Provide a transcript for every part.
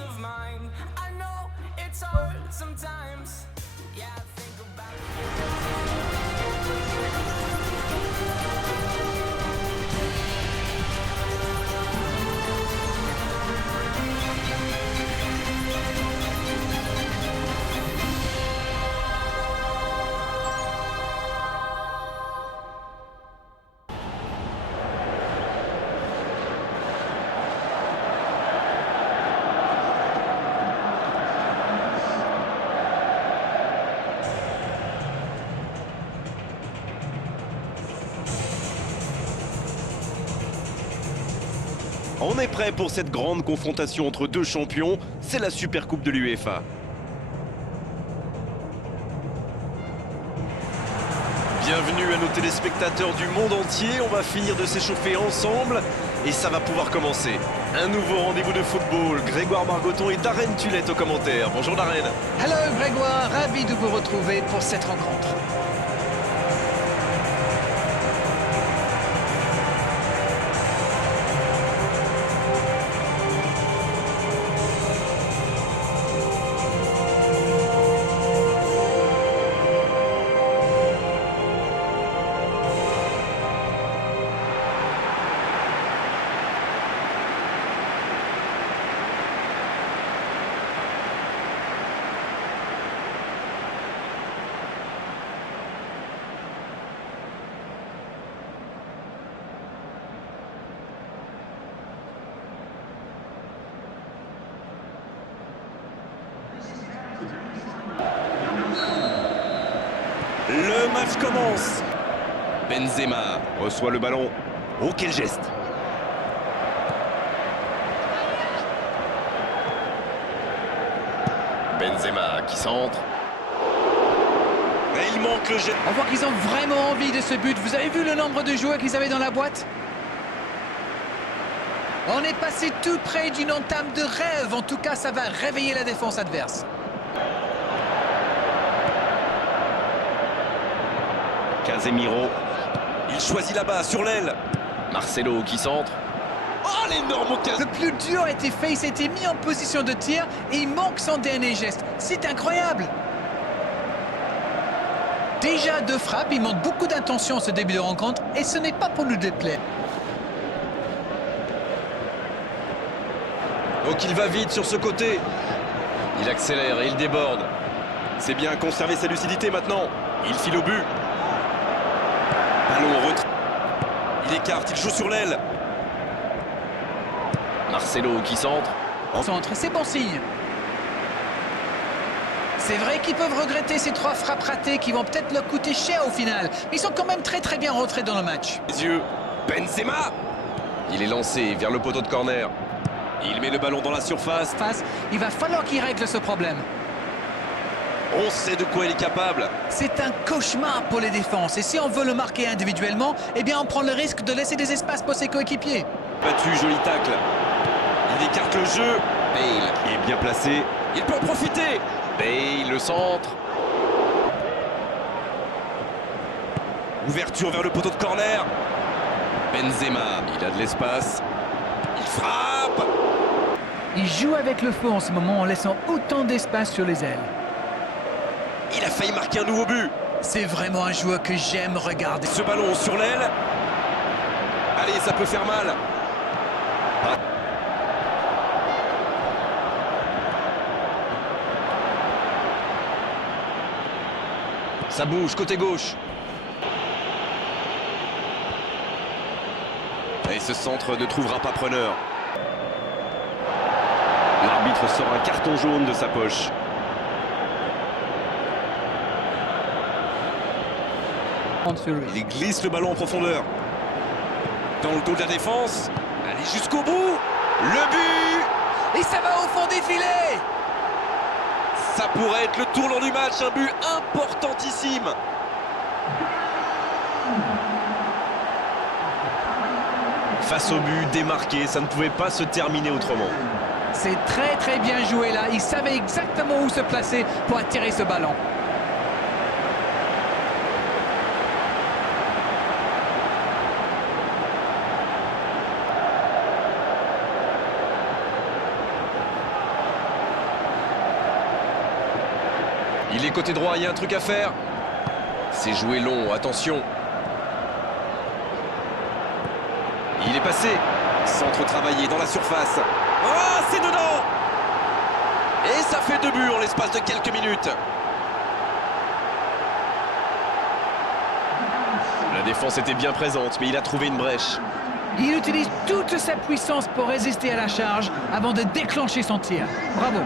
of mind. I know it's hard sometimes. Yeah, I think about On est prêt pour cette grande confrontation entre deux champions, c'est la Supercoupe de l'UEFA. Bienvenue à nos téléspectateurs du monde entier, on va finir de s'échauffer ensemble et ça va pouvoir commencer. Un nouveau rendez-vous de football, Grégoire Margoton et Darren Tulette aux commentaires. Bonjour Darren. Hello Grégoire, ravi de vous retrouver pour cette rencontre. Le match commence. Benzema reçoit le ballon. Oh, quel geste! Benzema qui centre. Et il manque le geste. On voit qu'ils ont vraiment envie de ce but. Vous avez vu le nombre de joueurs qu'ils avaient dans la boîte? On est passé tout près d'une entame de rêve. En tout cas, ça va réveiller la défense adverse. Casemiro. Il choisit là-bas, sur l'aile. Marcelo qui centre. Oh, l'énorme occasion! Le plus dur a été fait, il s'était mis en position de tir et il manque son dernier geste. C'est incroyable! Déjà deux frappes, il manque beaucoup d'intention en ce début de rencontre et ce n'est pas pour nous déplaire. Donc il va vite sur ce côté. Il accélère et il déborde. C'est bien conserver sa lucidité maintenant. Il file au but. Ballon en retrait. Il écarte, il joue sur l'aile. Marcelo qui centre. Centre, c'est bon signe. C'est vrai qu'ils peuvent regretter ces trois frappes ratées qui vont peut-être leur coûter cher au final. Mais ils sont quand même très bien rentrés dans le match. Les yeux. Benzema. Il est lancé vers le poteau de corner. Il met le ballon dans la surface. Il va falloir qu'il règle ce problème. On sait de quoi il est capable. C'est un cauchemar pour les défenses. Et si on veut le marquer individuellement, eh bien on prend le risque de laisser des espaces pour ses coéquipiers. Battu, joli tacle. Il écarte le jeu. Bale est bien placé. Il peut en profiter. Bale, le centre. Ouverture vers le poteau de corner. Benzema, il a de l'espace. Il frappe. Il joue avec le feu en ce moment en laissant autant d'espace sur les ailes. Il a failli marquer un nouveau but. C'est vraiment un joueur que j'aime regarder. Ce ballon sur l'aile. Allez, ça peut faire mal. Ça bouge, côté gauche. Et ce centre ne trouvera pas preneur. L'arbitre sort un carton jaune de sa poche. Il glisse le ballon en profondeur. Dans le dos de la défense. Allez jusqu'au bout. Le but. Et ça va au fond des filets. Ça pourrait être le tournant du match. Un but importantissime. Face au but démarqué, ça ne pouvait pas se terminer autrement. C'est très bien joué là. Il savait exactement où se placer pour attirer ce ballon. Il est côté droit, il y a un truc à faire. C'est joué long, attention. Il est passé. Centre travaillé dans la surface. Oh, c'est dedans! Et ça fait 2 buts en l'espace de quelques minutes. La défense était bien présente, mais il a trouvé une brèche. Il utilise toute sa puissance pour résister à la charge avant de déclencher son tir. Bravo.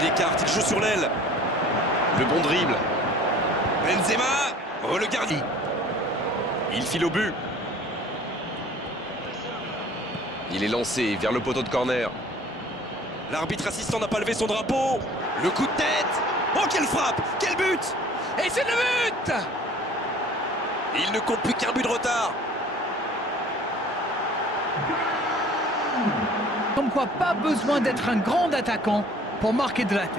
Il écarte, il joue sur l'aile. Le bon dribble. Benzema. Oh, le gardien. Il file au but. Il est lancé vers le poteau de corner. L'arbitre assistant n'a pas levé son drapeau. Le coup de tête. Oh, quelle frappe! Quel but! Et c'est le but! Il ne compte plus qu'un but de retard. Comme quoi, pas besoin d'être un grand attaquant pour marquer de la tête.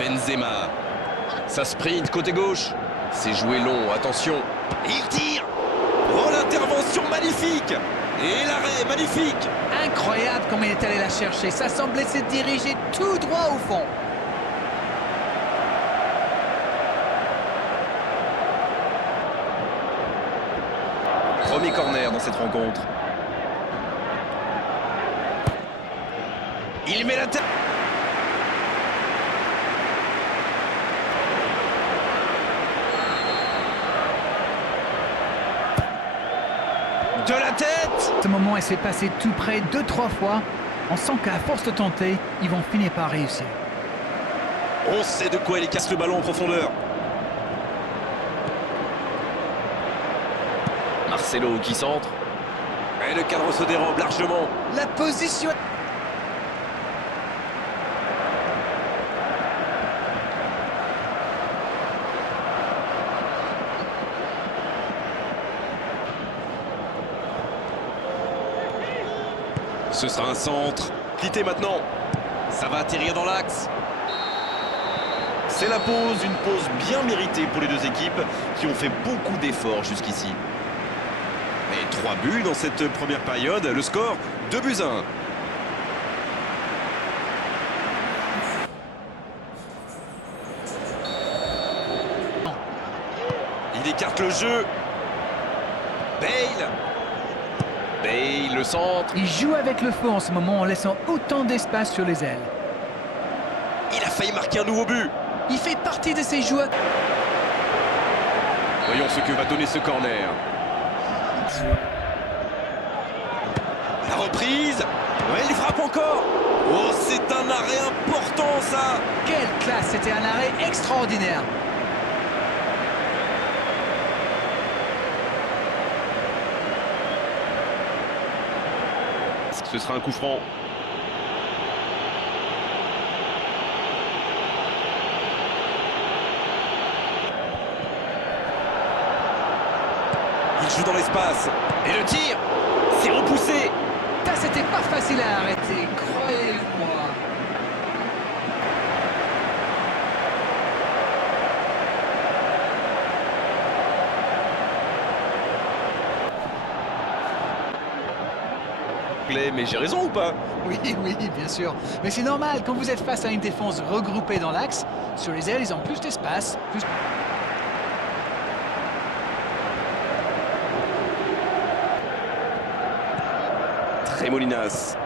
Benzema. Ça sprint côté gauche. C'est joué long, attention. Il tire. Oh, l'intervention magnifique. Et l'arrêt magnifique. Incroyable comme il est allé la chercher. Ça semblait se diriger tout droit au fond. Premier corner dans cette rencontre. Il met la tête. De la tête. Ce moment, il s'est passé tout près 2-3 fois. On sent qu'à force de tenter, ils vont finir par réussir. On sait de quoi il casse le ballon en profondeur. Marcelo qui centre. Et le cadre se dérobe largement. La position... Ce sera un centre. Quitté maintenant. Ça va atterrir dans l'axe. C'est la pause, une pause bien méritée pour les deux équipes qui ont fait beaucoup d'efforts jusqu'ici. Et 3 buts dans cette première période. Le score, 2-1. Il écarte le jeu. Bale. Bale, le centre. Il joue avec le feu en ce moment en laissant autant d'espace sur les ailes. Il a failli marquer un nouveau but. Il fait partie de ces joueurs... Voyons ce que va donner ce corner. La reprise. Ouais, il frappe encore. Oh, c'est un arrêt important, ça. Quelle classe! C'était un arrêt extraordinaire. Ce sera un coup franc. Il joue dans l'espace. Et le tir, c'est repoussé. Ça, c'était pas facile à arrêter, croyez-moi. Mais j'ai raison ou pas? Oui, oui, bien sûr. Mais c'est normal, quand vous êtes face à une défense regroupée dans l'axe, sur les ailes, ils ont plus d'espace. Plus... Tremolinas.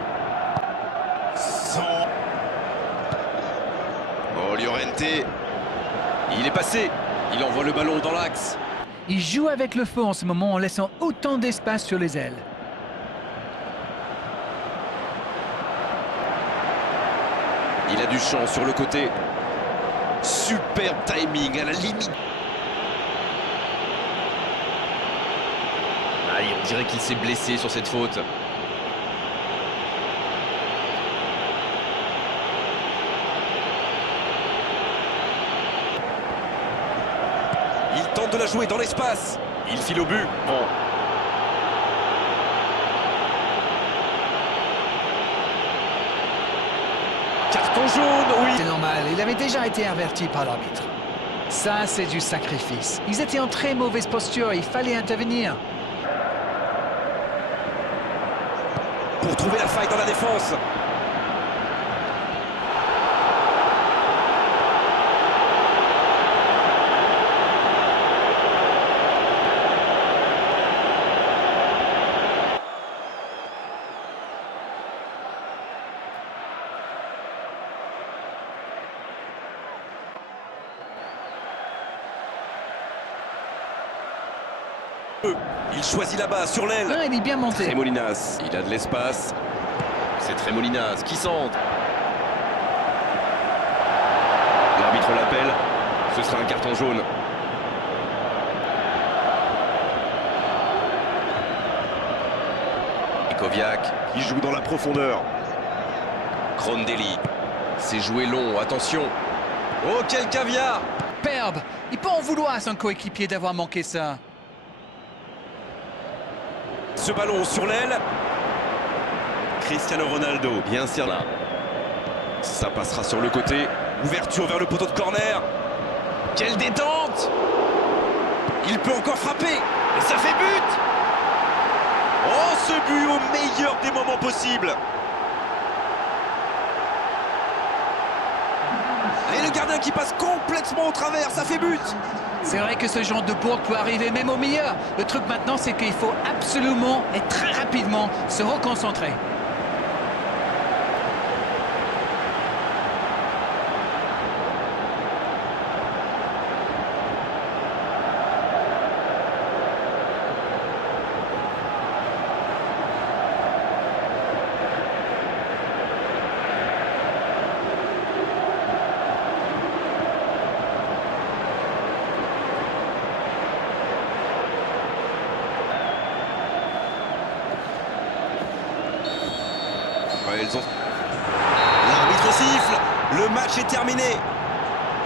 Oh, Llorente. Il est passé. Il envoie le ballon dans l'axe. Il joue avec le feu en ce moment en laissant autant d'espace sur les ailes. Il a du champ sur le côté. Superbe timing à la limite. Je dirais qu'il s'est blessé sur cette faute. Il tente de la jouer dans l'espace. Il file au but. Bon. Carton jaune, oui. C'est normal, il avait déjà été averti par l'arbitre. Ça, c'est du sacrifice. Ils étaient en très mauvaise posture, il fallait intervenir. Pour trouver la faille dans la défense. Il choisit là-bas, sur l'aile. Ah, il est bien monté. Tremolinas, il a de l'espace. C'est Tremolinas qui centre. L'arbitre l'appelle. Ce sera un carton jaune. Et Koviak, qui joue dans la profondeur. Grondelli. C'est joué long, attention. Oh, quel caviar! Superbe. Il peut en vouloir à son coéquipier d'avoir manqué ça. Ce ballon sur l'aile. Cristiano Ronaldo, bien sûr là. Ça passera sur le côté. Ouverture vers le poteau de corner. Quelle détente! Il peut encore frapper. Et ça fait but! Oh, ce but au meilleur des moments possibles. Et le gardien qui passe complètement au travers, ça fait but! C'est vrai que ce genre de bourde peut arriver même au meilleur. Le truc maintenant, c'est qu'il faut absolument et très rapidement se reconcentrer. L'arbitre siffle, le match est terminé.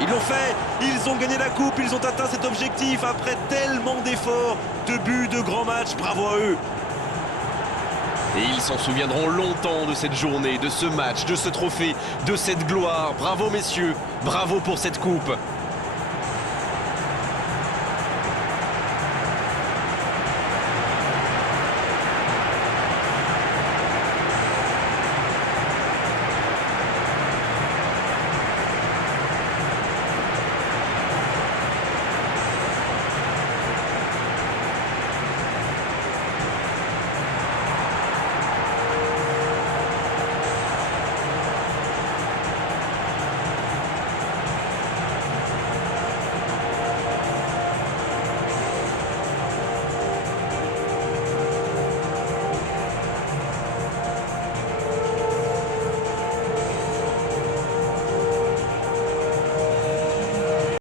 Ils l'ont fait, ils ont gagné la coupe, ils ont atteint cet objectif après tellement d'efforts, de buts, de grands matchs, bravo à eux. Et ils s'en souviendront longtemps de cette journée, de ce match, de ce trophée, de cette gloire. Bravo messieurs, bravo pour cette coupe.